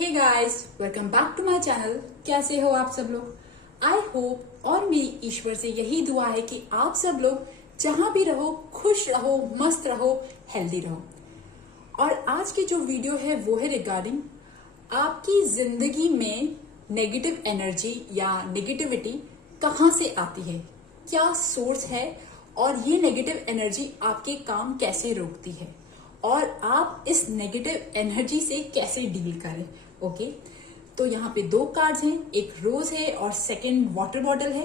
Hey guys, welcome back to my channel. कैसे हो आप सब लोग? आई होप और मेरी ईश्वर से यही दुआ है कि आप सब लोग जहां भी रहो खुश रहो, मस्त रहो, हेल्दी रहो। और आज की जो वीडियो है वो है रिगार्डिंग आपकी जिंदगी में नेगेटिव एनर्जी या नेगेटिविटी कहाँ से आती है, क्या सोर्स है और ये नेगेटिव एनर्जी आपके काम कैसे रोकती है और आप इस नेगेटिव एनर्जी से कैसे डील करें। ओके, तो यहाँ पे 2 कार्ड्स हैं, एक रोज है और सेकंड वाटर बॉटल है।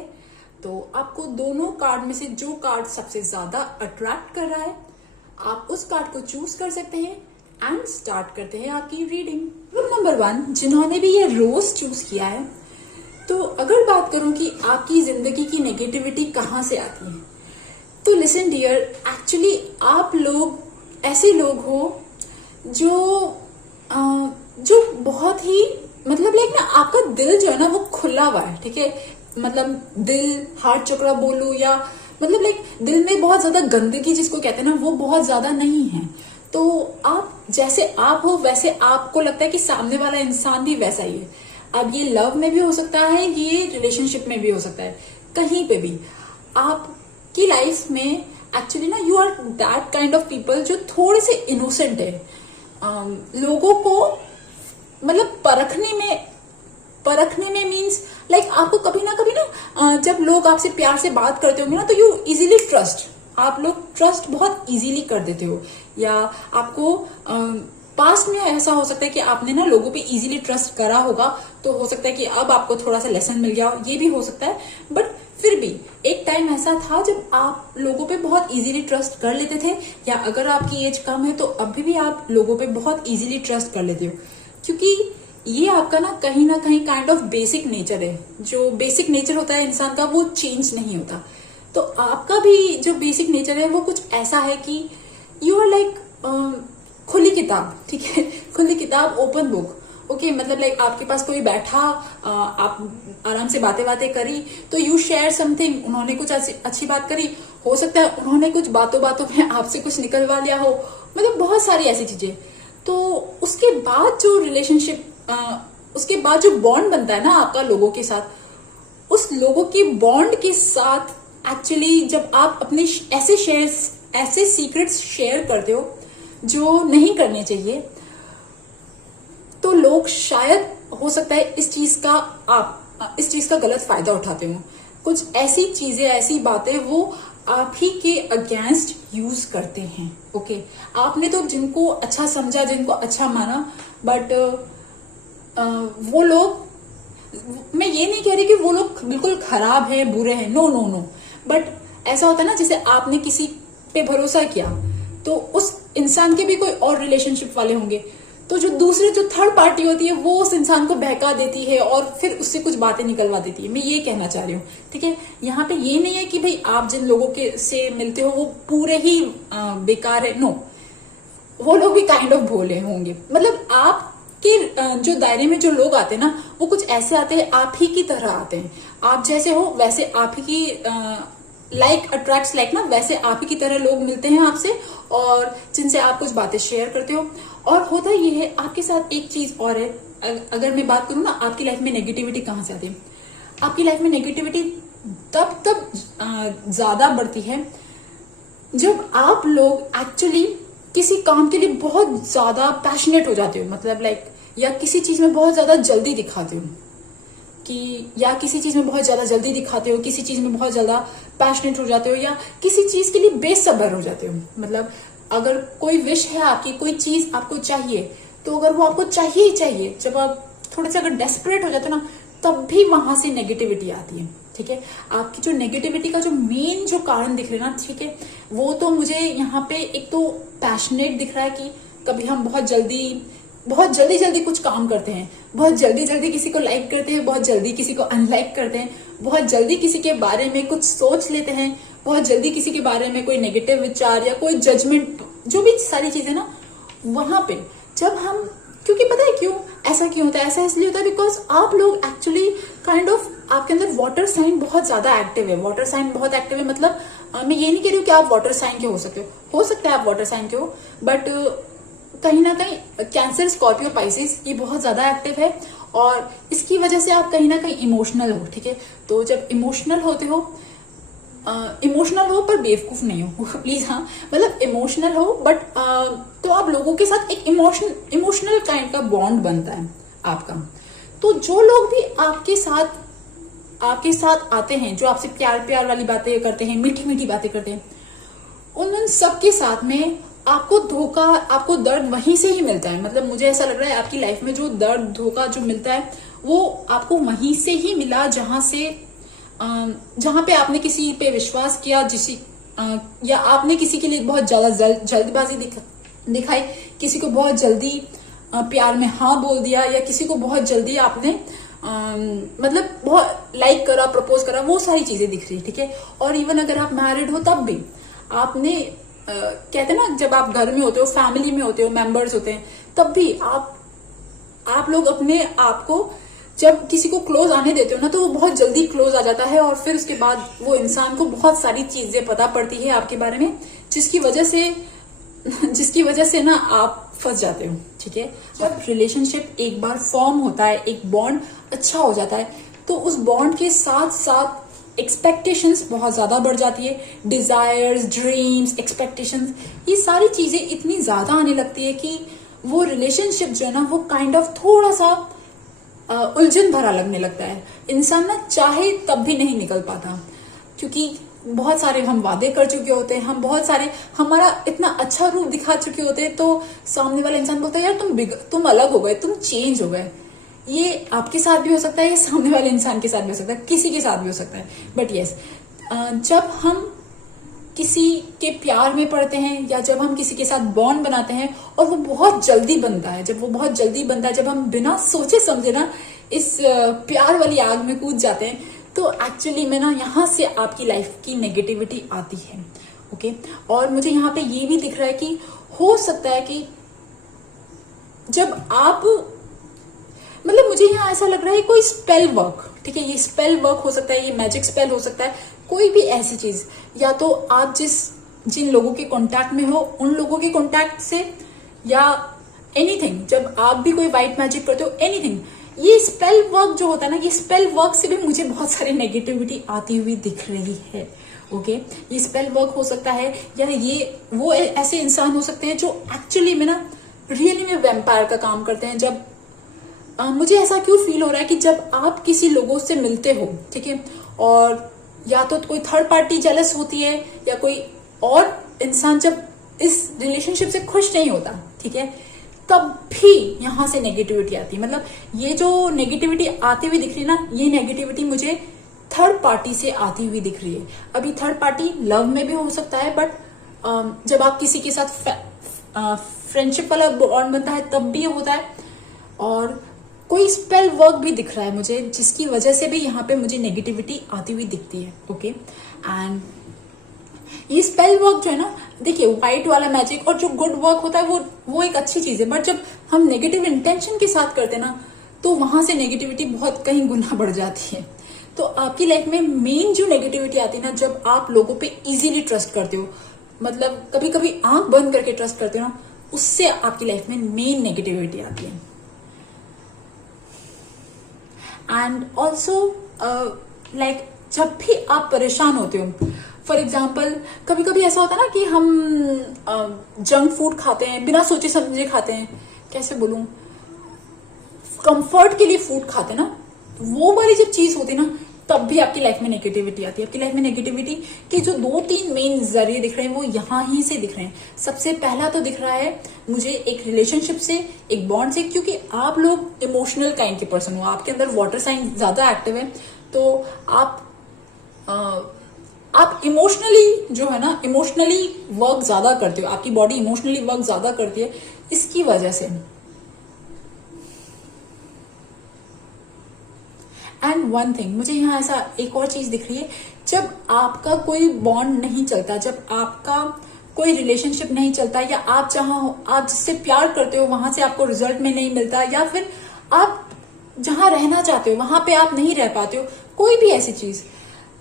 तो आपको दोनों कार्ड में से जो कार्ड सबसे ज्यादा अट्रैक्ट कर रहा है आप उस कार्ड को चूज कर सकते हैं एंड स्टार्ट करते हैं आपकी रीडिंग। रूल नंबर 1, जिन्होंने भी ये रोज चूज किया है, तो अगर बात करूं कि आपकी जिंदगी की नेगेटिविटी कहाँ से आती है, तो लिसन डियर, एक्चुअली आप लोग ऐसे लोग हो जो बहुत ही मतलब लाइक ना आपका दिल जो है ना वो खुला हुआ है। ठीक है, मतलब दिल, हार्ट चक्रा बोलूं या मतलब लाइक दिल में बहुत ज्यादा गंदगी जिसको कहते हैं ना वो बहुत ज्यादा नहीं है। तो आप जैसे आप हो वैसे आपको लगता है कि सामने वाला इंसान भी वैसा ही है। अब ये लव में भी हो सकता है, ये रिलेशनशिप में भी हो सकता है, कहीं पे भी आपकी लाइफ में एक्चुअली ना you are that kind of people जो थोड़े से इनोसेंट है। लोगों को मतलब परखने में मीन्स लाइक आपको कभी ना जब लोग आपसे प्यार से बात करते होंगे ना तो यू इजीली ट्रस्ट, आप लोग ट्रस्ट बहुत इजीली कर देते हो। या आपको पास्ट में ऐसा हो सकता है कि आपने ना लोगों पे इजीली ट्रस्ट करा होगा, तो हो सकता है कि अब आपको थोड़ा सा लेसन मिल गया हो, ये भी हो सकता है। बट फिर भी एक टाइम ऐसा था जब आप लोगों पे बहुत इजीली ट्रस्ट कर लेते थे, या अगर आपकी एज कम है तो अभी भी आप लोगों पे बहुत इजीली ट्रस्ट कर लेते हो, क्योंकि ये आपका ना कहीं काइंड ऑफ बेसिक नेचर है। जो बेसिक नेचर होता है इंसान का वो चेंज नहीं होता। तो आपका भी जो बेसिक नेचर है वो कुछ ऐसा है कि यू आर लाइक खुली किताब। ठीक है, खुली किताब, ओपन बुक। ओके, मतलब लाइक आपके पास कोई बैठा, आप आराम से बातें करी तो यू शेयर समथिंग, उन्होंने कुछ अच्छी बात करी, हो सकता है उन्होंने कुछ बातों में आपसे कुछ निकलवा लिया हो, मतलब बहुत सारी ऐसी चीजें। तो उसके बाद जो रिलेशनशिप, उसके बाद जो बॉन्ड बनता है ना आपका लोगों के साथ, उस लोगों के बॉन्ड के साथ एक्चुअली जब आप अपने ऐसे सीक्रेट्स शेयर करते हो जो नहीं करने चाहिए, तो लोग शायद हो सकता है इस चीज का गलत फायदा उठाते हो। कुछ ऐसी चीजें, ऐसी बातें वो आप ही के अगेंस्ट यूज करते हैं। ओके, आपने तो जिनको अच्छा समझा, जिनको अच्छा माना, बट वो लोग, मैं ये नहीं कह रही कि वो लोग बिल्कुल खराब है, बुरे हैं, नो नो नो, बट ऐसा होता है ना, जैसे आपने किसी पे भरोसा किया तो उस इंसान के भी कोई और रिलेशनशिप वाले होंगे, तो जो थर्ड पार्टी होती है वो उस इंसान को बहका देती है और फिर उससे कुछ बातें निकलवा देती है। मैं ये कहना चाह रही हूँ। ठीक है, यहाँ पे ये नहीं है कि भाई आप जिन लोगों के से मिलते हो वो पूरे ही बेकार है, नो, वो लोग भी काइंड ऑफ भोले होंगे। मतलब आपके जो दायरे में जो लोग आते हैं ना वो कुछ ऐसे आते हैं, आप ही की तरह आते हैं। आप जैसे हो वैसे आप ही की लाइक अट्रैक्ट्स लाइक ना, वैसे आप ही की तरह लोग मिलते हैं आपसे और जिनसे आप कुछ बातें शेयर करते हो। और होता ये है आपके साथ एक चीज और है, अगर मैं बात करूं ना आपकी लाइफ में नेगेटिविटी कहाँ से आती है, आपकी लाइफ में नेगेटिविटी तब ज्यादा बढ़ती है जब आप लोग एक्चुअली किसी काम के लिए बहुत ज्यादा पैशनेट हो जाते हो, मतलब लाइक या किसी चीज में बहुत ज्यादा जल्दी दिखाते हो किसी चीज में बहुत ज्यादा जल्दी दिखाते हो, किसी चीज में बहुत ज्यादा पैशनेट हो जाते हो, या किसी चीज के लिए बेसब्र हो जाते हो। मतलब अगर कोई विश है आपकी, कोई चीज आपको चाहिए, तो अगर वो आपको चाहिए ही चाहिए, जब आप थोड़े से अगर डेस्परेट हो जाते हो ना, तब भी वहां से नेगेटिविटी आती है। ठीक है, आपकी जो नेगेटिविटी का जो मेन जो कारण दिख रहा है ना, ठीक है, वो तो मुझे यहाँ पे एक तो पैशनेट दिख रहा है कि कभी हम बहुत जल्दी कुछ काम करते हैं, बहुत जल्दी किसी को लाइक करते हैं, बहुत जल्दी किसी को अनलाइक करते हैं, बहुत जल्दी किसी के बारे में कुछ सोच लेते हैं, बहुत जल्दी किसी के बारे में कोई नेगेटिव विचार या कोई जजमेंट, जो भी सारी चीजें ना, वहां पे जब हम, क्योंकि पता है क्यों ऐसा क्यों होता है, ऐसा इसलिए होता है बिकॉज आप लोग एक्चुअली काइंड ऑफ, आपके अंदर वाटर साइन बहुत ज्यादा एक्टिव है। वाटर साइन बहुत एक्टिव है, मतलब मैं ये नहीं कह रही हूँ कि आप वाटर साइन के हो सकते हो, हो सकता है आप वाटर साइन के हो, बट कहीं ना कहीं कैंसर, स्कॉर्पियो, पाइसेस ये बहुत ज्यादा एक्टिव है और इसकी वजह से आप कहीं ना कहीं इमोशनल हो, ठीक है। तो जब इमोशनल होते हो, इमोशनल हो पर बेवकूफ नहीं हो प्लीज, हाँ, मतलब इमोशनल हो बट तो आप लोगों के साथ एक इमोशनल काइंड का बॉन्ड बनता है आपका। तो जो लोग भी आपके साथ आते हैं, जो आपसे प्यार प्यार वाली बातें करते हैं, मीठी मीठी बातें करते हैं, उन सब के साथ में आपको धोखा, आपको दर्द वहीं से ही मिलता है। मतलब मुझे ऐसा लग रहा है आपकी लाइफ में जो दर्द, धोखा जो मिलता है वो आपको वहीं से ही मिला जहां पे आपने किसी पे विश्वास किया, या आपने किसी के लिए बहुत ज्यादा जल्दबाजी दिखाई, किसी को बहुत जल्दी प्यार में हाँ बोल दिया, या किसी को बहुत जल्दी आपने मतलब बहुत लाइक करा, प्रपोज करा, वो सारी चीजें दिख रही है, ठीक है। और इवन अगर आप मैरिड हो तब भी आपने कहते हैं ना, जब आप घर में होते हो, फैमिली में होते हो, मेंबर्स होते हैं, तब भी आप लोग अपने आप को जब किसी को क्लोज आने देते हो ना, तो वो बहुत जल्दी क्लोज आ जाता है और फिर उसके बाद वो इंसान को बहुत सारी चीजें पता पड़ती है आपके बारे में, जिसकी वजह से ना आप फंस जाते हो, ठीक है। जब रिलेशनशिप एक बार फॉर्म होता है, एक बॉन्ड अच्छा हो जाता है, तो उस बॉन्ड के साथ साथ एक्सपेक्टेशंस बहुत ज्यादा बढ़ जाती है। डिजायर्स, ड्रीम्स, एक्सपेक्टेशंस, ये सारी चीजें इतनी ज्यादा आने लगती है कि वो रिलेशनशिप जो है ना, वो काइंड ऑफ थोड़ा सा उलझन भरा लगने लगता है। इंसान ना चाहे तब भी नहीं निकल पाता, क्योंकि बहुत सारे हम वादे कर चुके होते हैं, हम बहुत सारे हमारा इतना अच्छा रूप दिखा चुके होते हैं, तो सामने वाला इंसान बोलता है यार तुम अलग हो गए, तुम चेंज हो गए। ये आपके साथ भी हो सकता है, ये सामने वाले इंसान के साथ भी हो सकता है, किसी के साथ भी हो सकता है। बट यस, जब हम किसी के प्यार में पड़ते हैं या जब हम किसी के साथ बॉन्ड बनाते हैं और वो बहुत जल्दी बनता है, जब हम बिना सोचे समझे ना इस प्यार वाली आग में कूद जाते हैं, तो एक्चुअली में ना यहाँ से आपकी लाइफ की नेगेटिविटी आती है, ओके। और मुझे यहाँ पे ये भी दिख रहा है कि हो सकता है कि जब आप, मतलब मुझे यहाँ ऐसा लग रहा है कोई स्पेल वर्क, ठीक है, ये स्पेल वर्क हो सकता है, ये मैजिक स्पेल हो सकता है, कोई भी ऐसी चीज, या तो आप जिन लोगों के कांटेक्ट में हो उन लोगों के कांटेक्ट से, या एनीथिंग, जब आप भी कोई वाइट मैजिक करते हो, एनीथिंग, ये स्पेल वर्क जो होता है ना, ये स्पेल वर्क से भी मुझे बहुत सारी नेगेटिविटी आती हुई दिख रही है, ओके। ये स्पेल वर्क हो सकता है, या ये वो ऐसे इंसान हो सकते हैं जो एक्चुअली में ना रियली में वैम्पायर का काम करते हैं। जब मुझे ऐसा क्यों फील हो रहा है कि जब आप किसी लोगों से मिलते हो, ठीक है, और या तो कोई थर्ड पार्टी जेलस होती है, या कोई और इंसान जब इस रिलेशनशिप से खुश नहीं होता, ठीक है, तब भी यहां से नेगेटिविटी आती है। मतलब ये जो नेगेटिविटी आती हुई दिख रही है ना, ये नेगेटिविटी मुझे थर्ड पार्टी से आती हुई दिख रही है। अभी थर्ड पार्टी लव में भी हो सकता है, बट जब आप किसी के साथ फ्रेंडशिप वाला बॉन्ड बनता है तब भी होता है। और कोई स्पेल वर्क भी दिख रहा है मुझे, जिसकी वजह से भी यहाँ पे मुझे नेगेटिविटी आती हुई दिखती है, ओके। एंड ये स्पेल वर्क जो है ना, देखिए व्हाइट वाला मैजिक और जो गुड वर्क होता है वो एक अच्छी चीज है, बट जब हम नेगेटिव इंटेंशन के साथ करते हैं ना, तो वहां से नेगेटिविटी बहुत कहीं गुना बढ़ जाती है। तो आपकी लाइफ में मेन जो नेगेटिविटी आती है ना, जब आप लोगों पे इजीली ट्रस्ट करते हो, मतलब कभी कभी आंख बंद करके ट्रस्ट करते हो ना, उससे आपकी लाइफ में मेन नेगेटिविटी आती है। एंड ऑल्सो लाइक जब भी आप परेशान होते हो, फॉर एग्जाम्पल कभी कभी ऐसा होता है ना कि हम जंक फूड खाते हैं, बिना सोचे समझे खाते हैं, कैसे बोलूं, कंफर्ट के लिए फूड खाते हैं ना, वो वाली जब चीज होती है ना, तब भी आपकी लाइफ में नेगेटिविटी आती है। आपकी लाइफ में नेगेटिविटी के जो 2-3 मेन जरिए दिख रहे हैं वो यहाँ ही से दिख रहे हैं। सबसे पहला तो दिख रहा है मुझे एक रिलेशनशिप से, एक बॉन्ड से, क्योंकि आप लोग इमोशनल काइंड के पर्सन हो, आपके अंदर वाटर साइन ज्यादा एक्टिव है, तो आप इमोशनली जो है ना, इमोशनली वर्क ज्यादा करते हो, आपकी बॉडी इमोशनली वर्क ज्यादा करती है, इसकी वजह से। एंड वन थिंग, मुझे यहाँ ऐसा एक और चीज दिख रही है, जब आपका कोई बॉन्ड नहीं चलता, जब आपका कोई रिलेशनशिप नहीं चलता, या आप जहां हो, आप जिससे प्यार करते हो वहां से आपको रिजल्ट में नहीं मिलता, या फिर आप जहां रहना चाहते हो वहां पे आप नहीं रह पाते हो, कोई भी ऐसी चीज,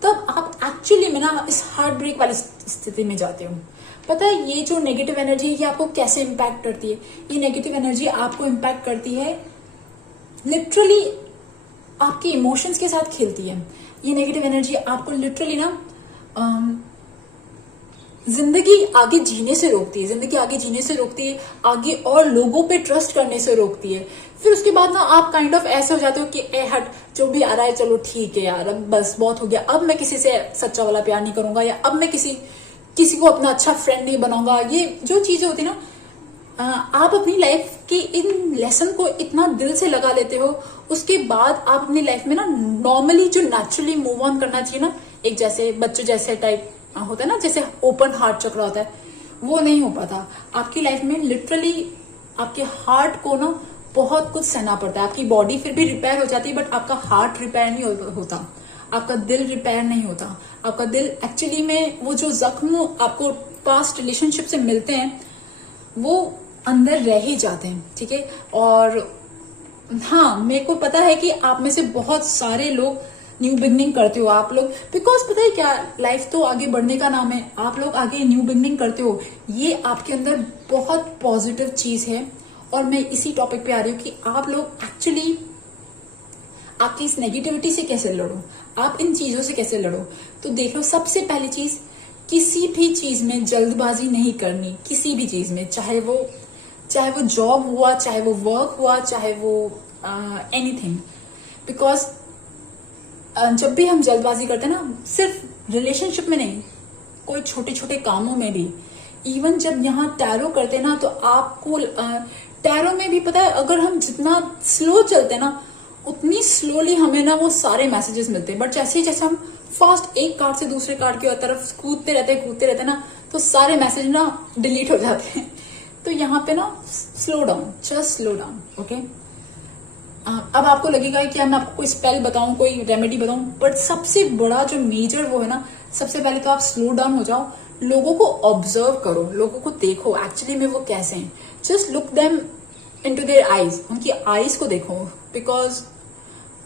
तब आप एक्चुअली में ना इस हार्ट ब्रेक वाली स्थिति में जाते हो। पता है ये जो नेगेटिव एनर्जी है ये आपको कैसे इम्पैक्ट करती है? ये नेगेटिव एनर्जी आपको इम्पैक्ट करती है, लिटरली आपके इमोशंस के साथ खेलती है। ये नेगेटिव एनर्जी आपको लिटरली ना जिंदगी आगे जीने से रोकती है, जिंदगी आगे जीने से रोकती है, आगे और लोगों पे ट्रस्ट करने से रोकती है। फिर उसके बाद ना आप काइंड ऑफ ऐसे हो जाते हो कि ए हट, जो भी आ रहा है चलो ठीक है यार, अब बस बहुत हो गया, अब मैं किसी से सच्चा वाला प्यार नहीं करूंगा, या अब मैं किसी को अपना अच्छा फ्रेंड नहीं बनाऊंगा। ये जो चीजें होती ना, आप अपनी लाइफ के इन लेसन को इतना दिल से लगा लेते हो, उसके बाद आप अपनी लाइफ में ना नॉर्मली जो नेचुरली मूव ऑन करना चाहिए ना, एक जैसे बच्चों जैसे टाइप होता है ना, जैसे ओपन हार्ट चक्र होता है, वो नहीं हो पाता। आपकी लाइफ में लिटरली आपके हार्ट को ना बहुत कुछ सहना पड़ता है। आपकी बॉडी फिर भी रिपेयर हो जाती है, बट आपका हार्ट रिपेयर नहीं होता, आपका दिल रिपेयर नहीं होता। आपका दिल एक्चुअली में वो जो जख्म आपको पास्ट रिलेशनशिप से मिलते हैं वो अंदर रह ही जाते हैं, ठीक है। और हाँ, मेरे को पता है कि आप में से बहुत सारे लोग न्यू बिगनिंग करते हो, आप लोग, बिकॉज पता है क्या, लाइफ तो आगे बढ़ने का नाम है। आप लोग आगे न्यू बिगनिंग करते हो, ये आपके अंदर बहुत पॉजिटिव चीज है। और मैं इसी टॉपिक पे आ रही हूँ कि आप लोग एक्चुअली आपकी इस नेगेटिविटी से कैसे लड़ो, आप इन चीजों से कैसे लड़ो। तो देख लो, सबसे पहली चीज, किसी भी चीज में जल्दबाजी नहीं करनी, किसी भी चीज में, चाहे वो जॉब हुआ, चाहे वो वर्क हुआ, चाहे वो एनीथिंग। बिकॉज जब भी हम जल्दबाजी करते हैं ना, सिर्फ रिलेशनशिप में नहीं, कोई छोटे छोटे कामों में भी, इवन जब यहाँ टैरो करते हैं ना, तो आपको टैरो में भी पता है, अगर हम जितना स्लो चलते हैं ना, उतनी स्लोली हमें ना वो सारे मैसेजेस मिलते हैं। बट जैसे हम फास्ट एक कार्ड से दूसरे कार्ड की तरफ कूदते रहते हैं ना, तो सारे मैसेज ना डिलीट हो जाते हैं। तो यहाँ पे ना slow down, just slow down, okay. अब आपको लगेगा कि मैं आपको कोई स्पेल बताऊं, कोई रेमेडी बताऊं, बट सबसे बड़ा जो मेजर वो है ना, सबसे पहले तो आप स्लो डाउन हो जाओ, लोगों को ऑब्जर्व करो, लोगों को देखो एक्चुअली में वो कैसे हैं। Just look them into their eyes, उनकी आईज को देखो। बिकॉज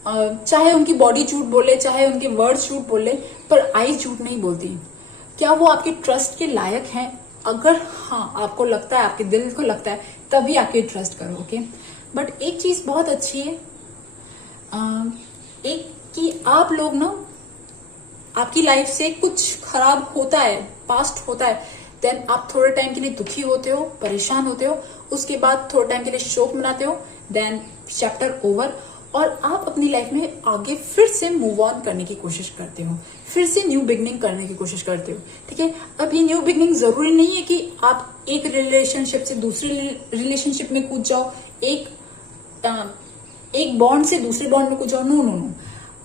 चाहे उनकी बॉडी झूठ बोले, चाहे उनके वर्ड झूठ बोले, पर आईज झूठ नहीं बोलती। क्या वो आपके ट्रस्ट के लायक हैं? अगर हाँ, आपको लगता है, आपके दिल को लगता है, तभी आके ट्रस्ट करो, ओके। बट एक चीज बहुत अच्छी है, एक कि आप लोग ना, आपकी लाइफ से कुछ खराब होता है, पास्ट होता है, देन आप थोड़े टाइम के लिए दुखी होते हो, परेशान होते हो, उसके बाद थोड़े टाइम के लिए शोक मनाते हो, देन चैप्टर ओवर, और आप अपनी लाइफ में आगे फिर से मूव ऑन करने की कोशिश करते हो, फिर से न्यू बिगनिंग करने की कोशिश करते हो, ठीक है। अब ये न्यू बिगनिंग जरूरी नहीं है कि आप एक रिलेशनशिप से दूसरे रिलेशनशिप में कूद जाओ, एक बॉन्ड से दूसरे बॉन्ड में कूद जाओ, नो नो नो।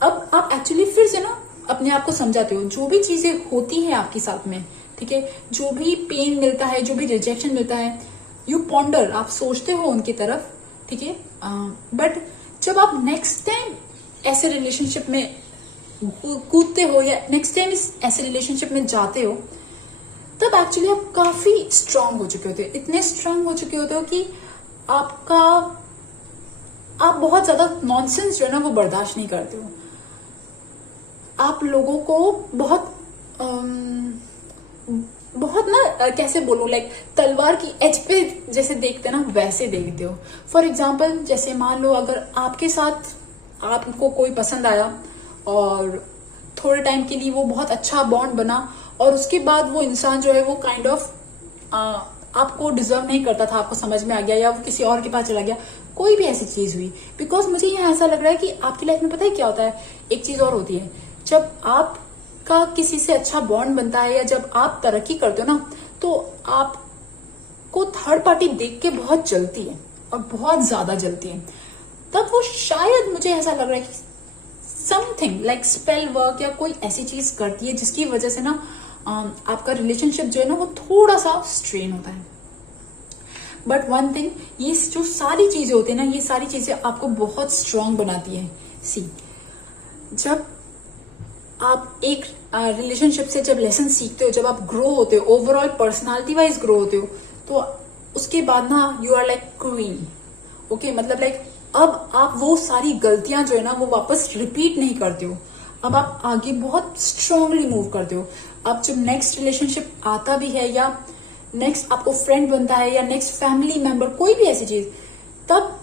अब आप एक्चुअली फिर से ना अपने आप को समझाते हो, जो भी चीजें होती हैं आपके साथ में, ठीक है, जो भी पेन मिलता है, जो भी रिजेक्शन मिलता है, यू पॉन्डर, आप सोचते हो उनकी तरफ, ठीक है। बट जब आप नेक्स्ट टाइम ऐसे रिलेशनशिप में कूदते हो, या नेक्स्ट टाइम ऐसे रिलेशनशिप में जाते हो, तब एक्चुअली आप काफी स्ट्रांग हो चुके होते हो, इतने स्ट्रांग हो चुके होते हो कि आप बहुत ज्यादा नॉनसेंस जो है ना वो बर्दाश्त नहीं करते हो। आप लोगों को बहुत ना कैसे बोलूं, लाइक तलवार की एज पे जैसे देखते ना, वैसे देखते हो। फॉर एग्जाम्पल, जैसे मान लो अगर आपके साथ आपको कोई पसंद आया और थोड़े टाइम के लिए वो बहुत अच्छा बॉन्ड बना, और उसके बाद वो इंसान जो है वो काइंड ऑफ आपको डिजर्व नहीं करता था, आपको समझ में आ गया, या वो किसी और के पास चला गया, कोई भी ऐसी चीज हुई। बिकॉज मुझे यहाँ ऐसा लग रहा है कि आपकी लाइफ में पता है क्या होता है, एक चीज और होती है, जब आपका किसी से अच्छा बॉन्ड बनता है, या जब आप तरक्की करते हो ना, तो आपको थर्ड पार्टी देख के बहुत जलती है, और बहुत ज्यादा जलती है। तब वो शायद, मुझे ऐसा लग रहा है कि समथिंग लाइक स्पेल वर्क या कोई ऐसी चीज करती है जिसकी वजह से ना आपका रिलेशनशिप जो है ना वो थोड़ा सा स्ट्रेन होता है। बट वन थिंग, ये जो सारी चीजें होती है ना, ये सारी चीजें आपको बहुत स्ट्रांग बनाती है। सी, जब आप एक रिलेशनशिप से जब लेसन सीखते हो, जब आप ग्रो होते हो, ओवरऑल पर्सनालिटी वाइज ग्रो होते हो, तो उसके बाद ना you are like queen, okay. मतलब लाइक अब आप वो सारी गलतियां जो है ना वो वापस रिपीट नहीं करते हो, अब आप आगे बहुत स्ट्रांगली मूव करते हो। अब जब नेक्स्ट रिलेशनशिप आता भी है, या नेक्स्ट आपको फ्रेंड बनता है या नेक्स्ट फैमिली मेंबर, कोई भी ऐसी चीज, तब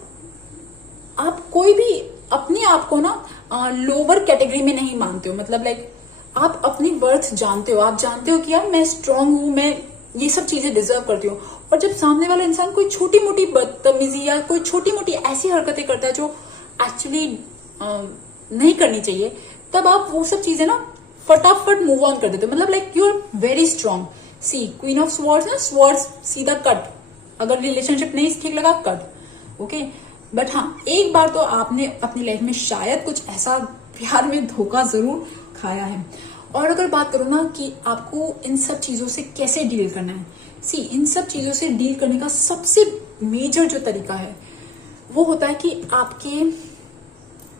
आप कोई भी अपने आप को ना लोअर कैटेगरी में नहीं मानते हो। मतलब लाइक आप अपनी वर्थ जानते हो, आप जानते हो कि यार मैं स्ट्रांग हूं, मैं ये सब चीजें डिजर्व करती हूँ। और जब सामने वाला इंसान कोई छोटी मोटी बदतमीजी या कोई छोटी मोटी ऐसी हरकतें करता है जो एक्चुअली नहीं करनी चाहिए, तब आप वो सब चीजें ना फटाफट मूव ऑन कर देते हो। मतलब like you are very strong. See queen of swords ना, स्वॉर्ड्स सीधा कट, अगर रिलेशनशिप नहीं ठीक लगा कट, ओके। बट हाँ, एक बार तो आपने अपनी लाइफ में शायद कुछ ऐसा प्यार में धोखा जरूर खाया है। और अगर बात करूं ना कि आपको इन सब चीजों से कैसे डील करना है, सी इन सब चीजों से डील करने का सबसे मेजर जो तरीका है वो होता है कि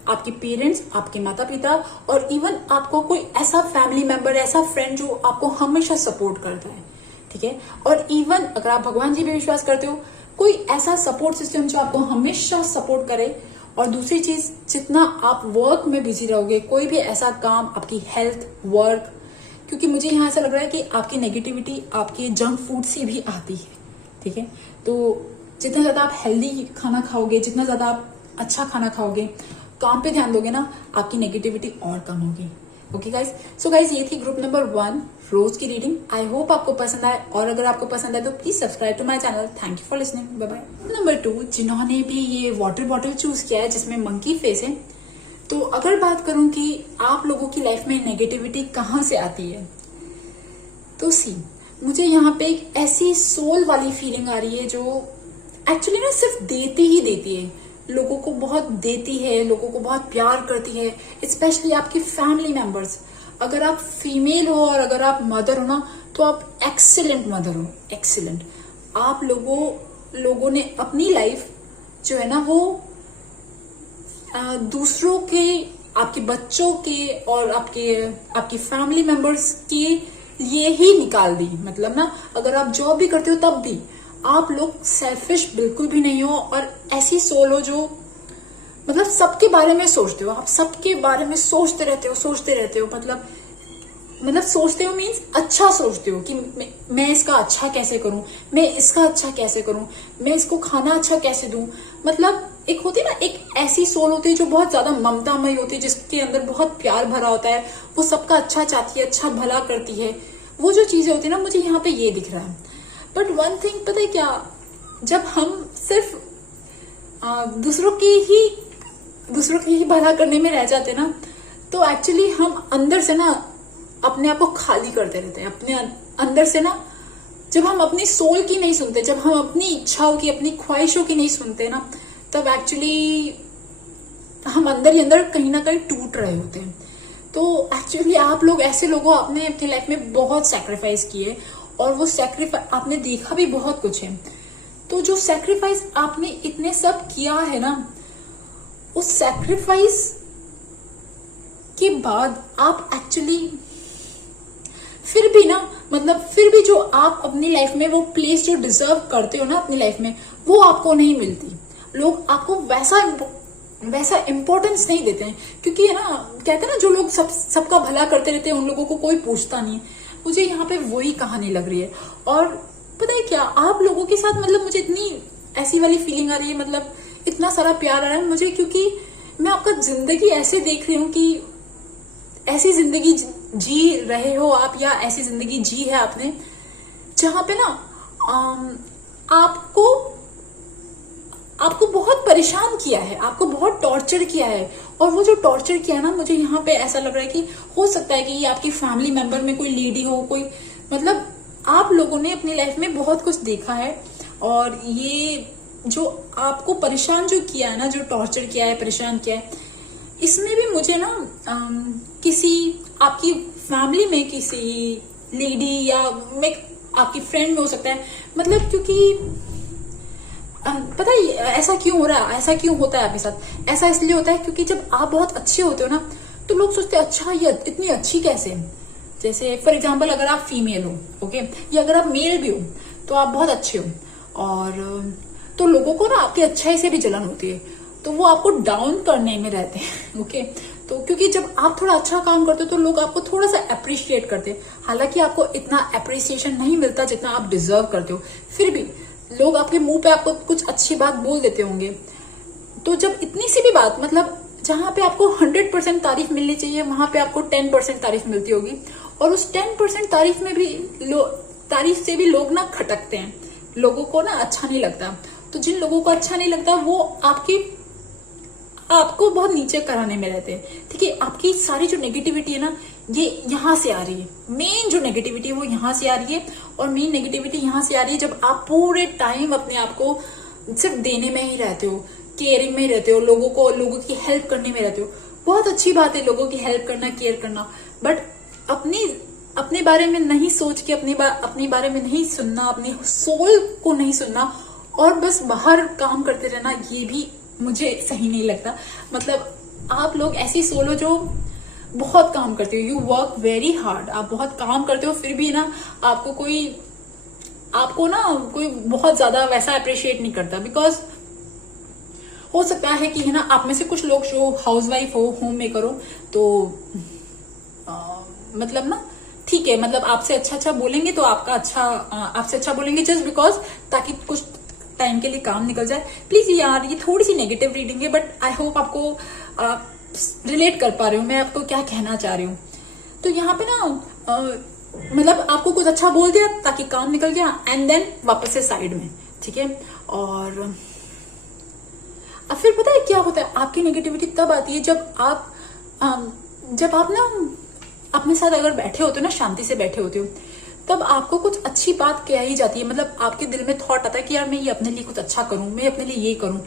आपके पेरेंट्स, आपके माता पिता और इवन आपको कोई ऐसा फैमिली मेंबर, ऐसा फ्रेंड जो आपको हमेशा सपोर्ट करता है, ठीक है। और इवन अगर आप भगवान जी पे विश्वास करते हो, कोई ऐसा सपोर्ट सिस्टम जो आपको हमेशा सपोर्ट करे। और दूसरी चीज, जितना आप वर्क में बिजी रहोगे, कोई भी ऐसा काम, आपकी हेल्थ, वर्क, क्योंकि मुझे यहाँ ऐसा लग रहा है कि आपकी नेगेटिविटी आपके जंक फूड से भी आती है, ठीक है। तो जितना ज्यादा आप हेल्दी खाना खाओगे, जितना ज्यादा आप अच्छा खाना खाओगे, काम पे ध्यान दोगे ना, आपकी नेगेटिविटी और कम होगी। ओके गाइज, सो गाइज ये थी ग्रुप नंबर 1 रोज की रीडिंग। आई होप आपको पसंद आए, और अगर आपको पसंद आए तो please subscribe to my channel. Thank you for listening, bye bye. Number 2, जिन्होंने भी ये वाटर बॉटल चूज किया है जिसमें मंकी फेस है, तो अगर बात करूं कि आप लोगों की लाइफ में नेगेटिविटी कहाँ से आती है, तो सी मुझे यहाँ पे एक ऐसी सोल वाली फीलिंग आ रही है जो एक्चुअली ना सिर्फ देती ही देती है, लोगों को बहुत देती है, लोगों को बहुत प्यार करती है, स्पेशली आपकी फैमिली मेंबर्स। अगर आप फीमेल हो और अगर आप मदर हो ना, तो आप एक्सीलेंट मदर हो, एक्सीलेंट। आप लोगों ने अपनी लाइफ जो है ना वो दूसरों के, आपके बच्चों के और आपकी फैमिली मेंबर्स के लिए ही निकाल दी। मतलब ना, अगर आप जॉब भी करते हो तब भी आप लोग सेल्फिश बिल्कुल भी नहीं हो, और ऐसी सोल हो जो मतलब सबके बारे में सोचते हो, आप सबके बारे में सोचते रहते हो। मतलब सोचते हो मीन्स अच्छा सोचते हो कि मैं इसका अच्छा कैसे करूं, मैं इसका अच्छा कैसे करूं, मैं इसको खाना अच्छा कैसे दूं। मतलब एक होती है ना, एक ऐसी सोल होती है जो बहुत ज्यादा ममतामयी होती है, जिसके अंदर बहुत प्यार भरा होता है, वो सबका अच्छा चाहती है, अच्छा भला करती है। वो जो चीजें होती है ना, मुझे यहाँ पे ये दिख रहा है। बट वन थिंग पता है क्या, जब हम सिर्फ दूसरों की ही भला करने में रह जाते ना, तो एक्चुअली हम अंदर से ना अपने आप को खाली करते रहते हैं। अपने अंदर से ना, जब हम अपनी सोल की नहीं सुनते, जब हम अपनी इच्छाओं की, अपनी ख्वाहिशों की नहीं सुनते ना, तब एक्चुअली हम अंदर ही अंदर कहीं ना कहीं टूट रहे होते हैं। तो एक्चुअली आप लोग ऐसे लोगों, आपने अपनी लाइफ में बहुत सैक्रिफाइस किए, और वो सैक्रिफाइस आपने देखा भी बहुत कुछ है। तो जो सैक्रिफाइस आपने इतने सब किया है ना, उस सैक्रिफाइस के बाद आप एक्चुअली फिर भी जो आप अपनी लाइफ में वो प्लेस जो डिजर्व करते हो ना अपनी लाइफ में, वो आपको नहीं मिलती। लोग आपको वैसा इंपॉर्टेंस नहीं देते हैं, क्योंकि है ना, कहते हैं ना, जो लोग सबका भला करते रहते हैं उन लोगों को कोई पूछता नहीं है। मुझे यहाँ पे वही कहानी लग रही है। और पता है क्या, आप लोगों के साथ मतलब मुझे इतनी ऐसी वाली फीलिंग आ रही है, मतलब इतना सारा प्यार आ रहा है मुझे, क्योंकि मैं आपका जिंदगी ऐसे देख रही हूँ कि ऐसी जिंदगी जी रहे हो आप, या ऐसी जिंदगी जी है आपने जहां पे ना आपको बहुत परेशान किया है, आपको बहुत टॉर्चर किया है। और वो जो टॉर्चर किया है ना, मुझे यहाँ पे ऐसा लग रहा है कि हो सकता है कि ये आपकी फैमिली मेंबर में कोई लेडी हो, कोई मतलब आप लोगों ने अपनी लाइफ में बहुत कुछ देखा है, और ये जो आपको परेशान जो किया है ना, जो टॉर्चर किया है, परेशान किया है, इसमें भी मुझे ना किसी आपकी फैमिली में किसी लेडी या आपकी फ्रेंड में हो सकता है। मतलब क्योंकि पता है ऐसा क्यों हो रहा है, ऐसा क्यों होता है आपके साथ? ऐसा इसलिए होता है क्योंकि जब आप बहुत अच्छे होते हो ना, तो लोग सोचते हैं अच्छा ये इतनी अच्छी कैसे। जैसे फॉर एग्जाम्पल, अगर आप फीमेल हो, ओके, या अगर आप मेल भी हो, तो आप बहुत अच्छे हो, और तो लोगों को ना आपकी अच्छाई से भी जलन होती है, तो वो आपको डाउन करने में रहते हैं, ओके। तो क्योंकि जब आप थोड़ा अच्छा काम करते हो तो लोग आपको थोड़ा सा अप्रिशिएट करते हैं, हालांकि आपको इतना अप्रिसिएशन नहीं मिलता जितना आप डिजर्व करते हो, फिर भी लोग आपके मुंह पे आपको कुछ अच्छी बात बोल देते होंगे। तो जब इतनी सी भी बात, मतलब जहां पे आपको 100% तारीफ मिलनी चाहिए वहां पे आपको 10% तारीफ मिलती होगी, और उस 10% तारीफ में भी तारीफ से भी लोग ना खटकते हैं, लोगों को ना अच्छा नहीं लगता। तो जिन लोगों को अच्छा नहीं लगता वो आपको बहुत नीचे कराने में रहते हैं। ठीक है, आपकी सारी जो नेगेटिविटी है ना ये यहाँ से आ रही है, मेन जो नेगेटिविटी है वो यहाँ से आ रही है, और मेन नेगेटिविटी यहाँ से आ रही है जब आप पूरे टाइम अपने आप को सिर्फ देने में ही रहते हो, केयरिंग में रहते हो, लोगों की हेल्प करने में रहते हो। बहुत अच्छी बात है लोगों की हेल्प करना, केयर करना, बट अपने बारे में नहीं सोच के, अपने बारे में नहीं सुनना, अपनी सोल को नहीं सुनना और बस बाहर काम करते रहना, ये भी मुझे सही नहीं लगता। मतलब आप लोग ऐसी सोल हो जो बहुत काम करते हो, यू वर्क वेरी हार्ड, आप बहुत काम करते हो, फिर भी ना आपको कोई बहुत ज्यादा वैसा अप्रिशिएट नहीं करता। बिकॉज हो सकता है कि है ना आप में से कुछ लोग जो हाउसवाइफ हो, होम मेकर हो, तो मतलब ना ठीक है, मतलब आपसे अच्छा बोलेंगे तो आपसे अच्छा बोलेंगे जस्ट बिकॉज, ताकि कुछ टाइम के लिए काम निकल जाए। प्लीज यार ये थोड़ी सी नेगेटिव रीडिंग है, बट आई होप आपको रिलेट कर पा रहे हो मैं आपको क्या कहना चाह रही हूँ। तो यहाँ पे ना मतलब आपको कुछ अच्छा बोल दिया ताकि काम निकल गया, एंड देन वापस से साइड में, ठीक है। और अब फिर पता है क्या होता है, आपकी नेगेटिविटी तब आती है जब आप ना अपने साथ अगर बैठे होते हो ना, शांति से बैठे होते हो, तब आपको कुछ अच्छी बात कही जाती है। मतलब आपके दिल में थॉट आता है कि यार मैं ये अपने लिए कुछ अच्छा करूं, मैं अपने लिए ये करूं,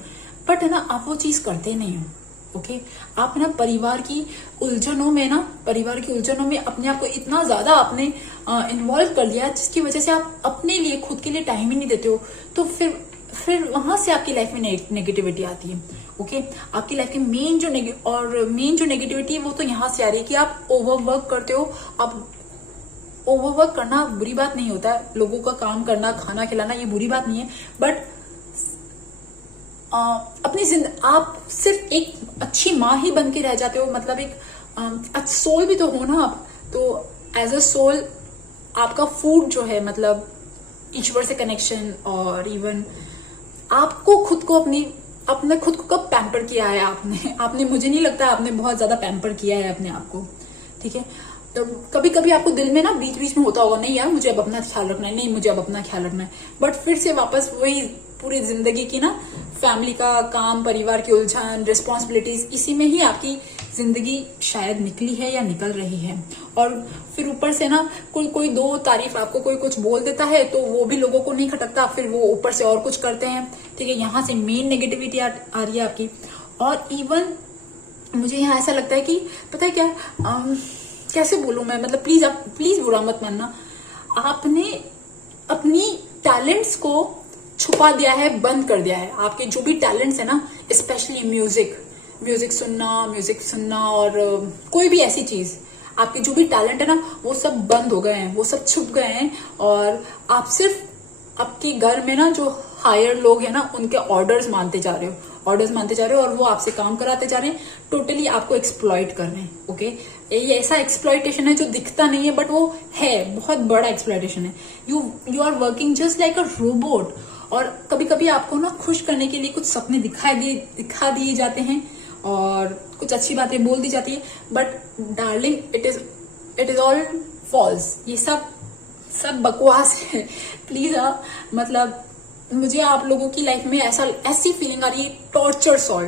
बट है ना आप वो चीज करते नहीं हो। ओके, आप ना परिवार की उलझनों में अपने आप को इतना ज्यादा आपने इन्वॉल्व कर लिया, जिसकी वजह से आप अपने लिए, खुद के लिए टाइम ही नहीं देते हो। तो फिर वहां से आपकी लाइफ में नेगेटिविटी आती है। ओके, आपकी लाइफ की मेन जो नेगेटिविटी है वो तो यहाँ से आ रही है कि आप ओवरवर्क करते हो। आप ओवरवर्क करना बुरी बात नहीं होता है, लोगों का काम करना, खाना खिलाना, ये बुरी बात नहीं है, बट आप सिर्फ एक अच्छी माँ ही बन के रह जाते हो। मतलब एक सोल भी तो हो ना आप। तो एज अ सोल आपका फूड जो है, मतलब ईश्वर से कनेक्शन, और इवन आपको खुद को अपने खुद को कब पैम्पर किया है आपने मुझे नहीं लगता आपने बहुत ज्यादा पैम्पर किया है अपने आप को, ठीक है। तो कभी कभी आपको दिल में ना बीच बीच में होता होगा, नहीं यार मुझे अब अपना ख्याल रखना है, नहीं मुझे अब अपना ख्याल रखना है, बट फिर से वापस वही पूरी जिंदगी की ना, फैमिली का काम, परिवार की उलझन, रिस्पॉन्सिबिलिटीज, इसी में ही आपकी जिंदगी शायद निकली है या निकल रही है। और फिर ऊपर से ना कोई दो तारीफ आपको कोई कुछ बोल देता है तो वो भी लोगों को नहीं खटकता, फिर वो ऊपर से और कुछ करते हैं, ठीक है। यहाँ से मेन नेगेटिविटी आ रही है आपकी। और इवन मुझे यहाँ ऐसा लगता है कि पता है क्या, कैसे बोलूं मैं, मतलब प्लीज बुरा मत मानना, आपने अपनी टैलेंट्स को छुपा दिया है, बंद कर दिया है। आपके जो भी टैलेंट्स है ना, स्पेशली म्यूजिक सुनना और कोई भी ऐसी चीज, आपके जो भी टैलेंट है ना वो सब बंद हो गए हैं, वो सब छुप गए हैं, और आप सिर्फ आपके घर में ना जो हायर लोग हैं ना उनके ऑर्डर्स मानते जा रहे हो, और वो आपसे काम कराते जा रहे हैं, टोटली आपको एक्सप्लॉइट कर रहे हैं। ओके, ये ऐसा एक्सप्लॉइटेशन है जो दिखता नहीं है, बट वो है, बहुत बड़ा एक्सप्लॉइटेशन है। You are working just like a robot. और कभी कभी आपको ना खुश करने के लिए कुछ सपने दिखा दिए जाते हैं और कुछ अच्छी बातें बोल दी जाती है, but darling it is all false. ये सब बकवास है। प्लीज मतलब मुझे आप लोगों की लाइफ में ऐसी फीलिंग आ रही है, टॉर्चर सोल,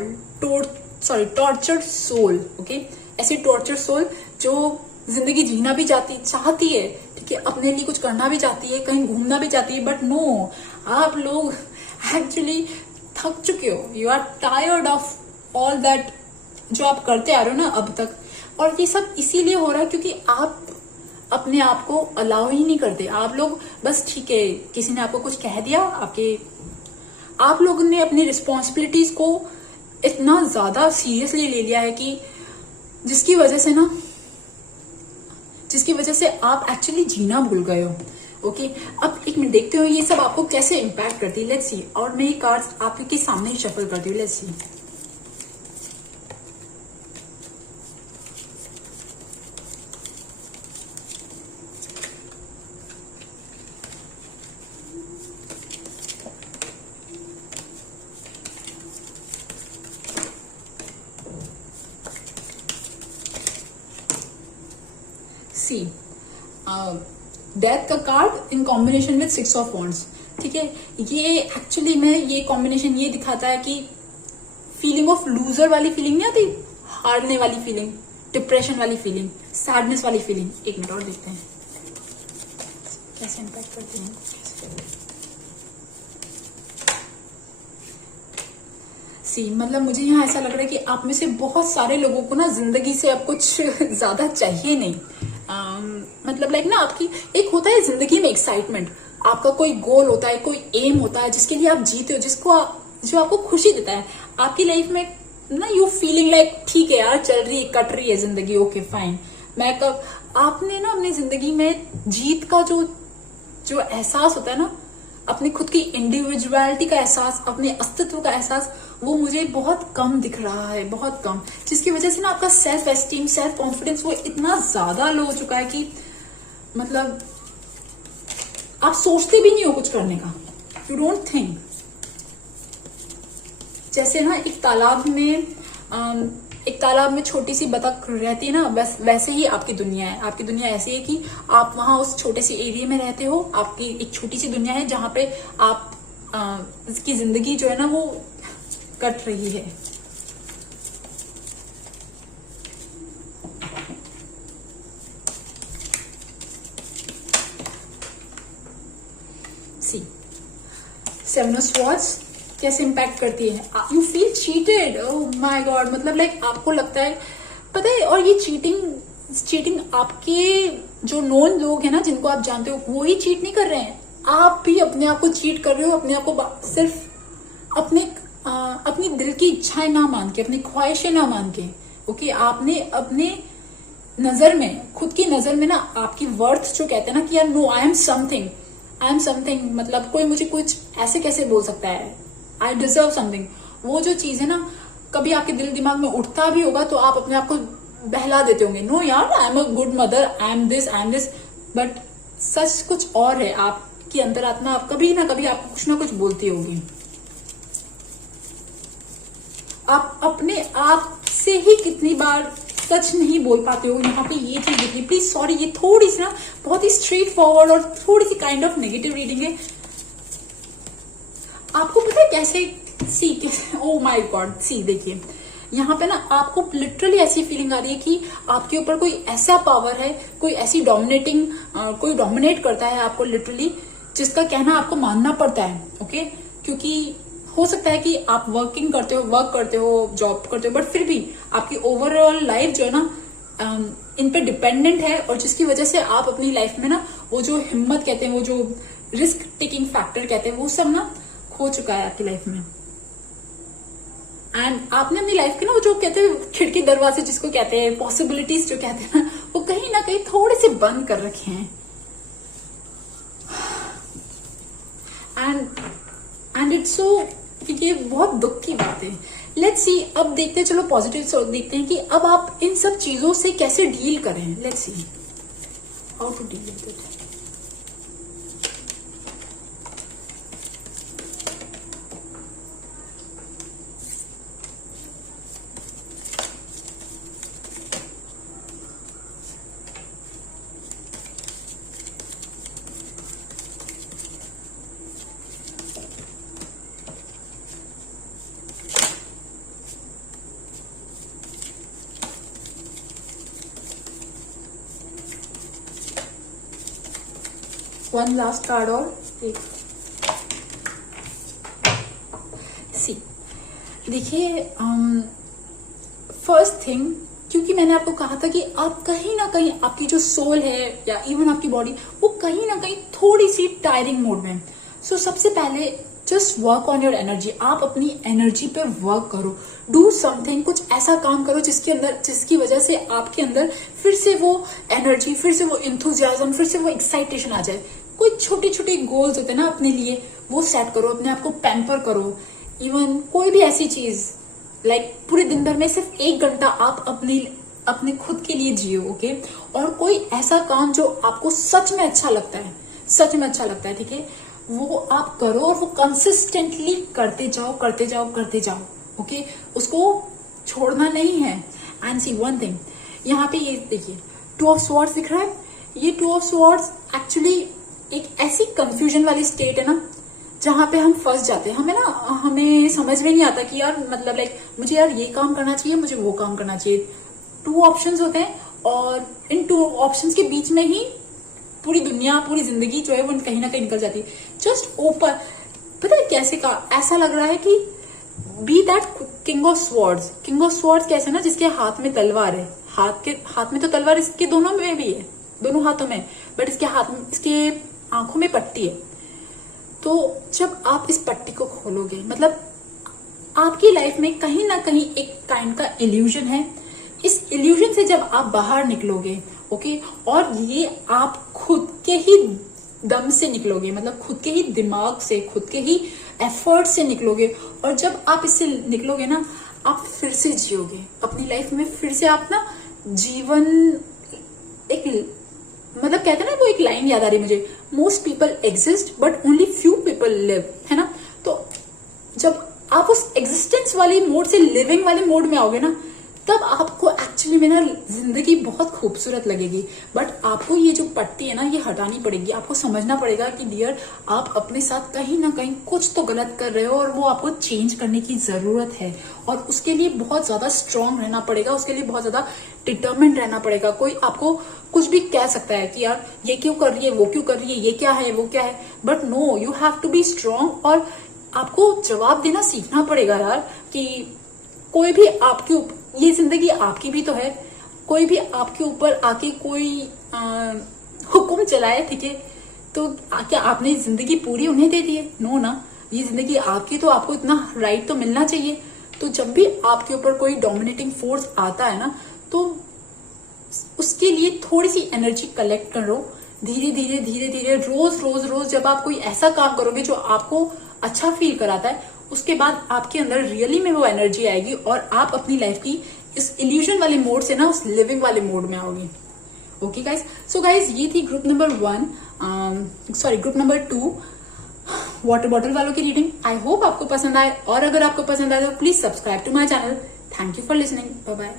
ओके, ऐसी टॉर्चर सोल जो जिंदगी जीना भी चाहती है, ठीक है, अपने लिए कुछ करना भी चाहती है, कहीं घूमना भी चाहती है, बट नो, आप लोग एक्चुअली थक चुके हो। You are tired of all that जो आप करते आ रहे हो ना अब तक। और ये सब इसीलिए हो रहा है क्योंकि आप अपने आप को अलाउ ही नहीं करते। आप लोग बस, ठीक है, किसी ने आपको कुछ कह दिया, आप लोगों ने अपनी रिस्पॉन्सिबिलिटीज को इतना ज्यादा सीरियसली ले लिया है कि जिसकी वजह से आप एक्चुअली जीना भूल गए हो। ओके, अब एक मिनट देखते हो ये सब आपको कैसे इम्पैक्ट करती है, लेट्स सी। और मैं ये कार्ड्स आपके सामने ही शफल करती हूँ, लेट्स सी। सी डेथ का card in combination with 6 of wands, ठीक है। ये एक्चुअली में ये कॉम्बिनेशन ये दिखाता है कि फीलिंग ऑफ लूजर वाली फीलिंग नहीं आती, हारने वाली फीलिंग, डिप्रेशन वाली फीलिंग, सैडनेस वाली फीलिंग। एक मिनट और देखते हैं कैसे इम्पैक्ट करते हैं। सी मतलब मुझे यहाँ ऐसा लग रहा है कि आप में से बहुत सारे लोगों को ना जिंदगी से अब कुछ ज्यादा चाहिए नहीं। मतलब लाइक ना आपकी एक होता है जिंदगी में एक्साइटमेंट, आपका कोई गोल होता है, कोई एम होता है जिसके लिए आप जीते हो, जो आपको खुशी देता है आपकी लाइफ में ना। यू फीलिंग लाइक ठीक है यार, चल रही कट रही है जिंदगी, ओके फाइन। मैं कब आपने ना अपनी जिंदगी में जीत का जो एहसास होता है ना, अपनी खुद की इंडिविजुअलिटी का एहसास, अपने अस्तित्व का एहसास, वो मुझे बहुत कम दिख रहा है, बहुत कम। जिसकी वजह से ना आपका सेल्फ एस्टीम, सेल्फ कॉन्फिडेंस वो इतना ज्यादा लो हो चुका है कि मतलब आप सोचते भी नहीं हो कुछ करने का। You don't think. जैसे ना एक तालाब में छोटी सी बतख रहती है ना, बस वैसे ही आपकी दुनिया है। आपकी दुनिया ऐसी है कि आप वहां उस छोटे से एरिया में रहते हो, आपकी एक छोटी सी दुनिया है जहां पे आप इसकी जिंदगी जो है ना वो कट रही है। सी 7 ऑफ स्वॉर्ड्स कैसे इम्पैक्ट करती है। You feel cheated, oh my God. मतलब लाइक आपको लगता है, पता है, और ये चीटिंग आपके जो नोन लोग हैं ना, जिनको आप जानते हो, वो ही चीट नहीं कर रहे हैं, आप भी अपने आप को चीट कर रहे हो। अपने आप को सिर्फ अपनी दिल की इच्छाएं ना मान के, अपनी ख्वाहिशें ना मान के, ओके। आपने अपने नजर में, खुद की नजर में ना आपकी वर्थ जो कहते हैं ना कि यार नो आई एम समथिंग, मतलब कोई मुझे कुछ ऐसे कैसे बोल सकता है, आई डिजर्व समथिंग। वो जो चीज है ना, कभी आपके दिल दिमाग में उठता भी होगा तो आप अपने आप को बहला देते होंगे, नो यार I am a good mother, I am this, but सच कुछ और है। आपकी अंतरात्मा आप कभी ना कभी आपको कुछ ना कुछ बोलती होगी। आप अपने आप से ही कितनी बार सच नहीं बोल पाते हो। यहाँ पे ये चीज देखिए प्लीज, सॉरी, ये थोड़ी सी ना बहुत ही स्ट्रेट फॉरवर्ड और थोड़ी सी काइंड ऑफ नेगेटिव रीडिंग है। आपको पता है कैसे ओ माय गॉड, सी देखिए यहाँ पे ना आपको लिटरली ऐसी फीलिंग आ रही है कि आपके ऊपर कोई ऐसा पावर है, कोई ऐसी कोई डोमिनेट करता है आपको लिटरली, जिसका कहना आपको मानना पड़ता है, ओके। क्योंकि हो सकता है कि आप वर्क करते हो, जॉब करते हो, बट फिर भी आपकी ओवरऑल लाइफ जो है ना इन पे डिपेंडेंट है, और जिसकी वजह से आप अपनी लाइफ में ना वो जो हिम्मत कहते हैं, वो जो रिस्क टेकिंग फैक्टर कहते हैं, वो सब ना खो चुका है आपकी लाइफ में। एंड आपने अपनी लाइफ के ना वो जो कहते हैं खिड़की दरवाजे जिसको कहते हैं, पॉसिबिलिटीज जो कहते हैं ना, वो कहीं ना कहीं थोड़े से बंद कर रखे हैं। एंड इट्स सो, ये बहुत दुख की बात है। लेट्स सी, अब देखते हैं, चलो पॉजिटिव देखते हैं कि अब आप इन सब चीजों से कैसे डील करें। Let's see how to deal with it. One last card और एक सी देखिए। फर्स्ट थिंग, क्योंकि मैंने आपको कहा था कि आप कहीं ना कहीं आपकी जो सोल है या इवन आपकी बॉडी, वो कहीं ना कहीं थोड़ी सी टायरिंग मोड में। सो सबसे पहले just work on your energy. आप अपनी एनर्जी पे वर्क करो, डू समथिंग, कुछ ऐसा काम करो जिसकी वजह से आपके अंदर फिर से वो एनर्जी, फिर से वो इंथुजियाज्म, फिर से वो एक्साइटेशन आ जाए। कोई छोटे छोटे गोल्स होते हैं ना अपने लिए, वो सेट करो, अपने आप को पैम्पर करो। इवन कोई भी ऐसी चीज लाइक पूरे दिन भर में सिर्फ 1 घंटा आप अपने खुद के लिए जियो, ओके। और कोई ऐसा काम जो आपको सच में अच्छा लगता है, ठीक है, वो आप करो और वो कंसिस्टेंटली करते जाओ, ओके। उसको छोड़ना नहीं है। एंड सी वन थिंग, यहाँ पे ये देखिए, टू ऑफ स्वॉर्ड्स दिख रहा है। ये टू ऑफ स्वॉर्ड्स एक्चुअली एक ऐसी कंफ्यूजन वाली स्टेट है ना जहां पे हम फंस जाते हैं। हमें समझ में नहीं आता कि यार मतलब लाइक मुझे यार ये काम करना चाहिए, मुझे वो काम करना चाहिए। टू ऑप्शंस होते हैं और इन टू ऑप्शंस के बीच में ही पूरी दुनिया, पूरी जिंदगी जो है वो कहीं ना कहीं निकल जाती है। जस्ट ओपन, पता है कैसे का ऐसा लग रहा है कि be that king of swords. King of swords कैसे ना, जिसके हाथ में तलवार है। हाथ में तो तलवार इसके दोनों में भी है, दोनों हाथों में, बट इसके हाथ में, इसके आंखों में पट्टी है। तो जब आप इस पट्टी को खोलोगे मतलब आपकी लाइफ में कहीं ना कहीं एक काइंड का इल्यूजन है। इस इल्यूजन से जब आप बाहर निकलोगे, ओके, और ये आप खुद के ही दम से निकलोगे, मतलब खुद के ही दिमाग से, खुद के ही एफर्ट से निकलोगे। और जब आप इससे निकलोगे ना, आप फिर से जियोगे अपनी लाइफ में, फिर से आप ना जीवन एक, मतलब कहते हैं ना, वो एक लाइन याद आ रही मुझे, most people exist but only few people live, है ना। तो जब आप उस एग्जिस्टेंस वाली मोड से लिविंग वाले मोड में आओगे ना, तब आपको एक्चुअली में ना जिंदगी बहुत खूबसूरत लगेगी। बट आपको ये जो पट्टी है ना, ये हटानी पड़ेगी। आपको समझना पड़ेगा कि डियर, आप अपने साथ कहीं ना कहीं कुछ तो गलत कर रहे हो और वो आपको चेंज करने की जरूरत है। और उसके लिए बहुत ज्यादा स्ट्रांग रहना पड़ेगा, उसके लिए बहुत ज्यादा डिटर्मिन्ड रहना पड़ेगा। कोई आपको कुछ भी कह सकता है कि यार ये क्यों कर रही है, वो क्यों कर रही है, ये क्या है, वो क्या है, but no, you have to be strong. और आपको जवाब देना सीखना पड़ेगा यार, कि कोई भी आपके, ये जिंदगी आपकी भी तो है, कोई भी आपके ऊपर आके कोई हुक्म चलाए, ठीक है, तो क्या आपने जिंदगी पूरी उन्हें दे दी है? नो ना, ये जिंदगी आपकी, तो आपको इतना राइट तो मिलना चाहिए। तो जब भी आपके ऊपर कोई डोमिनेटिंग फोर्स आता है ना, तो उसके लिए थोड़ी सी एनर्जी कलेक्ट करो, धीरे धीरे धीरे धीरे, रोज रोज रोज। जब आप कोई ऐसा काम करोगे जो आपको अच्छा फील कराता है, उसके बाद आपके अंदर रियली में वो एनर्जी आएगी और आप अपनी लाइफ की इस इल्यूजन वाले मोड से ना उस लिविंग वाले मोड में आओगे। ओके गाइज, सो गाइज ये थी ग्रुप नंबर 2 वाटर बॉटल वालों की रीडिंग। आई होप आपको पसंद आए, और अगर आपको पसंद आए तो please subscribe to my channel. Thank you for listening, bye bye.